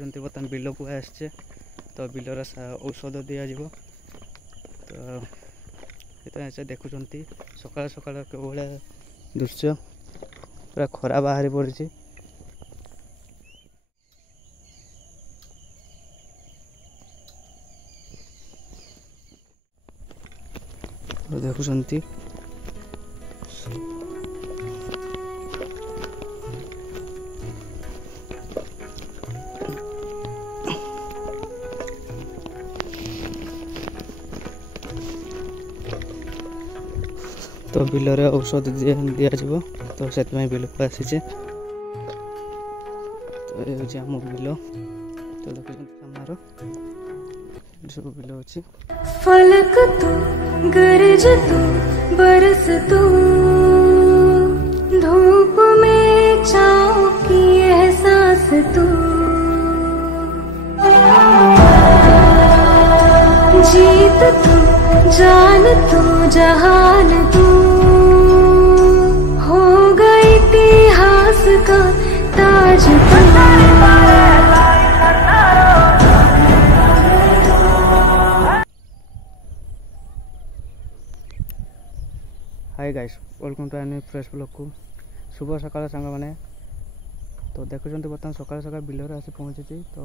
देखुं बर्तमान बिल को आसचे तो बिलर औषध दिज्व तो ये देखुं सकाल सकाल केवल दृश्य पूरा खरा बाहरी पड़ी देखुं तो बिलरे औषध दिज्व तो से बिल को आसी तो ये आम बिल तो देखो सामने सब बिल अच्छी फलक तू गरज तू बरस तू धूप में छाँव की एहसास तू जीत तू जान तू जहान तू हो गई इतिहास का ताज hi guys welcome to any fresh blog को शुभ सकाल सांग मैंने तो देखुं बर्तमान सकाल सकाल बिलर आसी पहुँची तो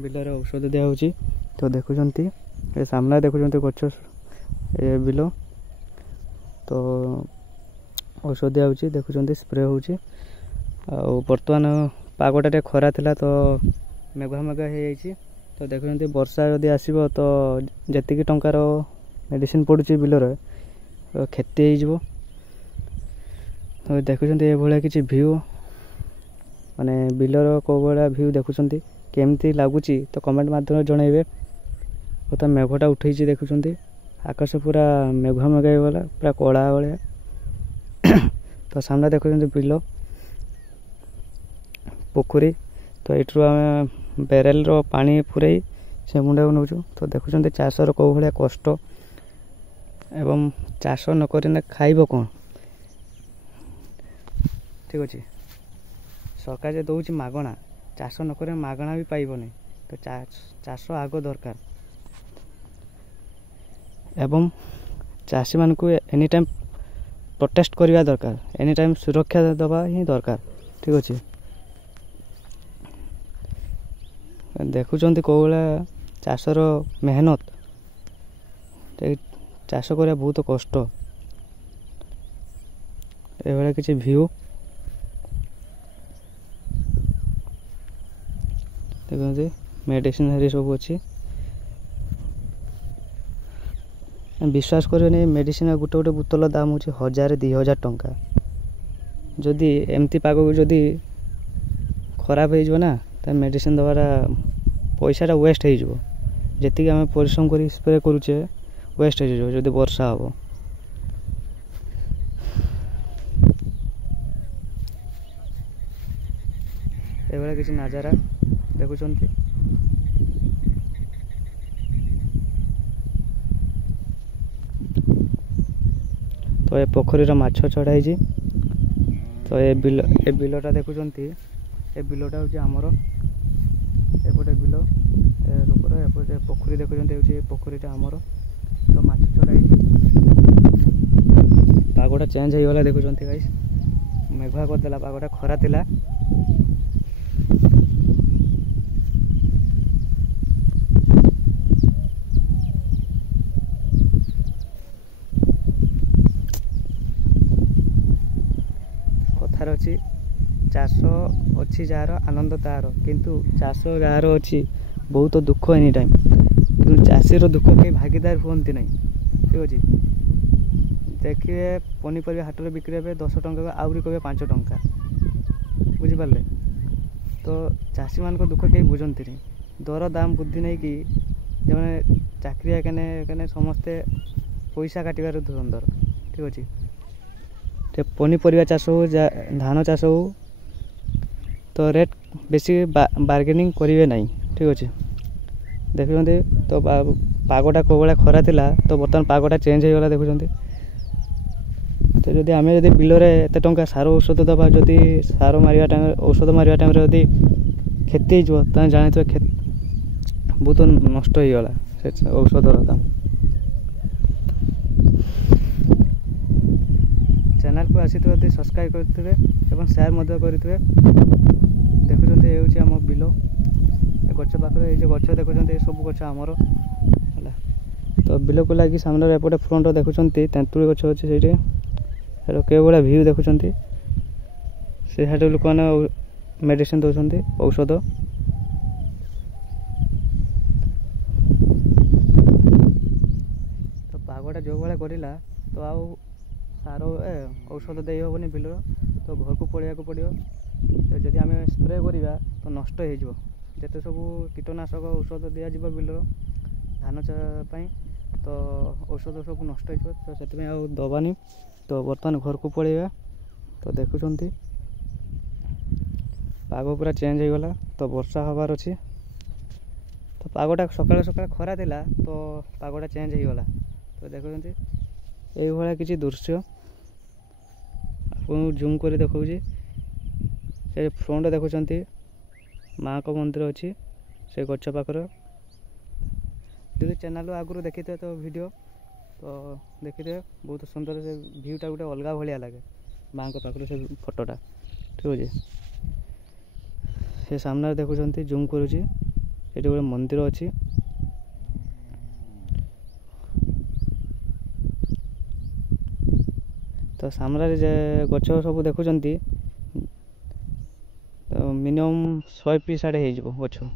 बिलर औषध दिया तो देखुं ये सामने देखुं गच ये बिल तो औषध दिया देखुं स्प्रे हो बर्तमान पागटा खरा थिला तो मेघुआ मेघुआ हो तो देखुं वर्षा जदि आसब तो जी टंकार मेडिसिन पड़ुची बिलर क्षति हो तो देखुं ये भाया किसी भ्यू माने बिलर कौ भाया भ्यू देखुं केमती लगुच तो कमेंट माध्यम जनइबे तो मेघटा उठे देखुं आकाश पूरा मेघुआ मेघुआ गला पूरा कला भाया तो सामने देखुं बिल पोखरी तो यू आम बेरेल पानी पूरे से मुंडा नौ तो देखुं चाषर कौ भाया कष्ट एवं चाष नक खाइब कौन ठीक अच्छे सरकार जो दौर मागणा चाष नक मागणा भी पाइबनी तो चाष आग दरकार एवं चाषी मान को एनी टाइम प्रोटेस्ट करवा दरकार एनी टाइम सुरक्षा दबा ही दरकार ठीक अच्छे देखुं कौ भाया चाषर मेहनत चाष करा बहुत कष्ट ये किसी भ्यू देखते मेडिसिन हरी सब अच्छी विश्वास करें मेडिसिन गोटे गोटे बोतल दाम हो 1000-2000 टंका जदि एमती पाग जदि खराब हो तो मेडिसिन दबारा पैसाटा वेस्ट हो जी आम परिश्रम कर स्प्रे करुचे वेस्ट हो जदि वर्षा हम ये किसी नजारा देखुं तो ये पोखरी माछ चढ़ाई तो ये बिलटा देखुं ये बिलटा हूँ आमर एपटे बिल लोकर एपटे पोखरी देखुं पोखरीटा आमर तो माछ चढ़ाई पागटा चेंज हो गला देखुं गाइस मेघुआ करदेला पागटा खरा थिला कथार अच्छी चाष अच्छी जार आनंद तार किंतु चाष जार अच्छी बहुत दुख एनी टाइम किंतु चाषीर दुख कहीं भागीदार हुंती नहीं ठीक अच्छे देखिए पनीपरिया हाट में बिक्री हे 10 टंका आहरी कहे 5 टंका बुझिपारे तो चाषी मान दुख कहीं बुझती नहीं दर दाम बुद्धि नहीं कि जो मैंने चाकरिया के समस्ते पैसा काटार धुरंधर ठीक अच्छे पनीपरिया चाष हो धान चाष हो तो रेट बेसी बार्गेनिंग करेंगे नहीं ठीक अच्छे देखुं तो पागटा कौ भाया खरा थिला तो बर्तमान पागटा चेंज हो गला देखुं तो जदि आम बिल में एत टंका सार औषध दबा जदि सार मारिया टाइम औषध मारिया टाइम जदि କ୍ଷତି ହେଇଯିବ ତାହେଲେ ଜାଣିଥିବେ ବହୁତ ନଷ୍ଟ ହେଇଗଲା ସେ ଔଷଧର ଦାମ। ଚ୍ୟାନେଲକୁ ଆସିଥିବେ ଯଦି ସବସ୍କ୍ରାଇବ୍ କରିଥିବେ ଏବଂ ସେୟାର ମଧ୍ୟ କରିଥିବେ। ଦେଖୁଛନ୍ତି ଏ ହେଉଛି ଆମ ବିଲ। ଏ ଗଛ ପାଖରେ ଏଇ ଯେଉଁ ଗଛ ଦେଖୁଛନ୍ତି ଏସବୁ ଗଛ ଆମର ହେଲା। ତ ବିଲକୁ ଲାଗି ସାମ୍ନାରେ ଏପଟେ ଫ୍ରଣ୍ଟ ଦେଖୁଛନ୍ତି ତେନ୍ତୁଳି ଗଛ ଅଛି ସେଇଠି। ସେଟା କେଉଁଭଳିଆ ଭିଉ ଦେଖୁଛନ୍ତି। ସେ ହାଟରେ ଲୋକମାନେ ମେଡ଼ିସିନ ଦେଉଛନ୍ତି ଔଷଧ। ତ ପାଗଟା ଯେଉଁ ଭଳିଆ କରିଲା ତ ଆଉ ସାର ଔଷଧ ଦେଇ ହେବନି ବିଲର, ତ ଘରକୁ ପଳେଇବାକୁ ପଡ଼ିବ। ତ ଯଦି ଆମେ ସ୍ପ୍ରେ କରିବା ତ ନଷ୍ଟ ହେଇଯିବ। ଯେତେ ସବୁ କୀଟନାଶକ ଔଷଧ ଦିଆଯିବ ବିଲର ଧାନ ପାଇଁ ତ ଔଷଧ ସବୁ ନଷ୍ଟ ହେଇଯିବ। ତ ସେଥିପାଇଁ ଆଉ ଦେବାନି। ତ ବର୍ତ୍ତମାନ ଘରକୁ ପଳେଇବା। ତ ଦେଖୁଛନ୍ତି ପାଗ ପୁରା ଚେଞ୍ଜ ହେଇଗଲା। ତ ବର୍ଷା ହେବାର ଅଛି। ତ ପାଗଟା ସକାଳେ ସକାଳେ ଖରା ଥିଲା ତ ପାଗଟା ଚେଞ୍ଜ ହେଇଗଲା। ତ ଦେଖୁଛନ୍ତି ଏଇଭଳିଆ କିଛି ଦୃଶ୍ୟ ଆପଣଙ୍କୁ ଜୁମ୍ କରି ଦେଖାଉଛି। ସେ ଫ୍ରଣ୍ଟ ଦେଖୁଛନ୍ତି ମାଆଙ୍କ ମନ୍ଦିର ଅଛି ସେ ଗଛ ପାଖରେ। ଯଦି ଚ୍ୟାନେଲ ଆଗରୁ ଦେଖିଥିବେ ତ ଭିଡ଼ିଓ ତ ଦେଖିଥିବେ ବହୁତ ସୁନ୍ଦର ସେ ଭିୟୁଟା ଗୋଟେ ଅଲଗା ଭଳିଆ ଲାଗେ ମାଆଙ୍କ ପାଖରୁ ସେ ଫଟୋଟା। ଠିକ୍ ଅଛି। ସେ ସାମ୍ନାରେ ଦେଖୁଛନ୍ତି ଜୁମ୍ କରୁଛି ଏଠି ଗୋଟେ ମନ୍ଦିର ଅଛି। ତ ସାମ୍ନାରେ ଯେ ଗଛ ସବୁ ଦେଖୁଛନ୍ତି ମିନିମମ୍ 100 ପିସ୍ ଆଡ଼େ ହେଇଯିବ ଗଛ।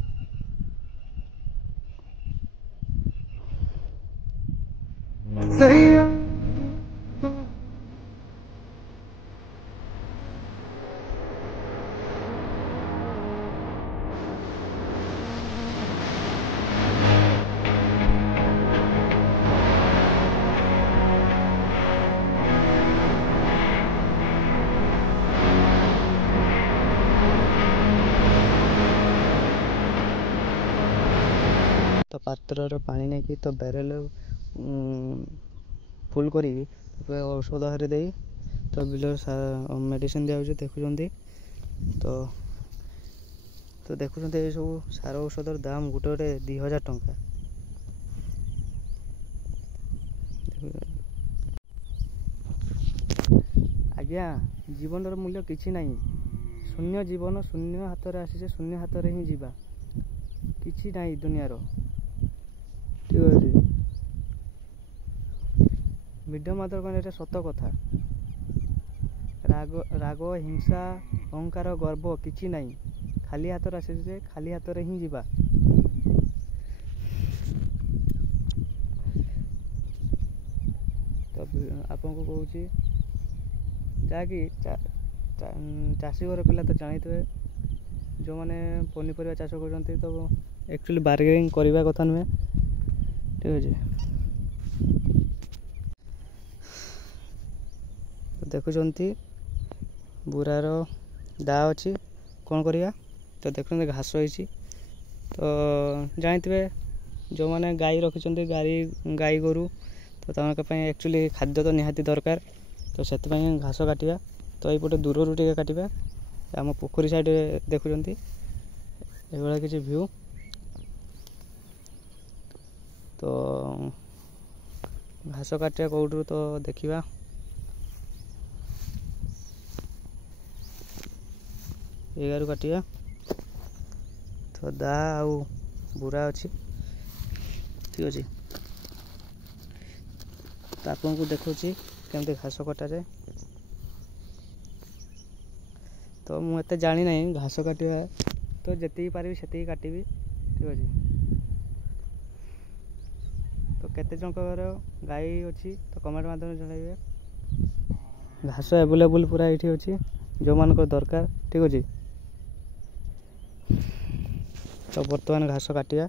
ତ ପାତ୍ରର ପାଣି ନେଇକି ତ ବ୍ୟାରେଲ୍ ଫୁଲ୍ କରିକି ଔଷଧ ହାରି ଦେଇ ତ ବିଲରେ ମେଡ଼ିସିନ ଦିଆହେଉଛି। ଦେଖୁଛନ୍ତି ତ ଦେଖୁଛନ୍ତି ଏସବୁ ସାର ଔଷଧର ଦାମ ଗୋଟେ ଗୋଟେ 2000 ଟଙ୍କା। ଆଜ୍ଞା ଜୀବନର ମୂଲ୍ୟ କିଛି ନାହିଁ। ଶୂନ୍ୟ ଜୀବନ ଶୂନ୍ୟ ହାତରେ ଆସିছে ଶୂନ୍ୟ ହାତରେ ହିଁ ଯିବା। କିଛି ନାହିଁ ଦୁନିଆର। ଠିକ୍ ଅଛି। ଭିଡ଼ିଓ ମାଧ୍ୟମରେ କହିଲେ ଏଇଟା ସତ କଥା। ରାଗ ହିଂସା ଅହଙ୍କାର ଗର୍ବ କିଛି ନାହିଁ। ଖାଲି ହାତରେ ଆସିছে ଖାଲି ହାତରେ ହିଁ ଯିବା। ତ ଆପଣଙ୍କୁ କହୁଛି ଯାହାକି ଚାଷୀ ଘର ପିଲା ତ ଜାଣିଥିବେ ଯେଉଁମାନେ ପନିପରିବା ଚାଷ କରୁଛନ୍ତି ତ ଆକ୍ଚୁଆଲି ବାର୍ଗେନିଂ କରିବା କଥା ନୁହେଁ। ଠିକ୍ ଅଛି। ଦେଖୁଛନ୍ତି ବୁରାର ଦା ଅଛି କ'ଣ କରିବା। ତ ଦେଖୁଛନ୍ତି ଘାସ ହେଇଛି। ତ ଜାଣିଥିବେ ଯେଉଁମାନେ ଗାଈ ରଖିଛନ୍ତି ଗାଈ ଗୋରୁ ତ ତାଙ୍କ ପାଇଁ ଆକ୍ଚୁଆଲି ଖାଦ୍ୟ ତ ନିହାତି ଦରକାର। ତ ସେଥିପାଇଁ ଘାସ କାଟିବା। ତ ଏଇପଟେ ଦୂରରୁ ଟିକେ କାଟିବା। ଆମ ପୋଖରୀ ସାଇଡ଼ରେ ଦେଖୁଛନ୍ତି ଏଭଳିଆ କିଛି ଭିଉ। ତ ଘାସ କାଟିବା କେଉଁଠୁ ତ ଦେଖିବା। ଏଗାରୁ କାଟିବା। ତ ଦା ଆଉ ବୁରା ଅଛି। ଠିକ୍ ଅଛି। ତ ଆପଣଙ୍କୁ ଦେଖୁଛି କେମିତି ଘାସ କଟାଯାଏ। ତ ମୁଁ ଏତେ ଜାଣିନାହିଁ ଘାସ କାଟିବା। ତ ଯେତିକି ପାରିବି ସେତିକି କାଟିବି। ଠିକ୍ ଅଛି। ତ କେତେ ଜଣଙ୍କର ଗାଈ ଅଛି ତ କମେଣ୍ଟ ମାଧ୍ୟମରେ ଜଣାଇବେ। ଘାସ ଆଭେଲେବୁଲ୍ ପୁରା ଏଇଠି ଅଛି ଯେଉଁମାନଙ୍କର ଦରକାର। ଠିକ୍ ଅଛି। ତ ବର୍ତ୍ତମାନ ଘାସ କାଟିବା।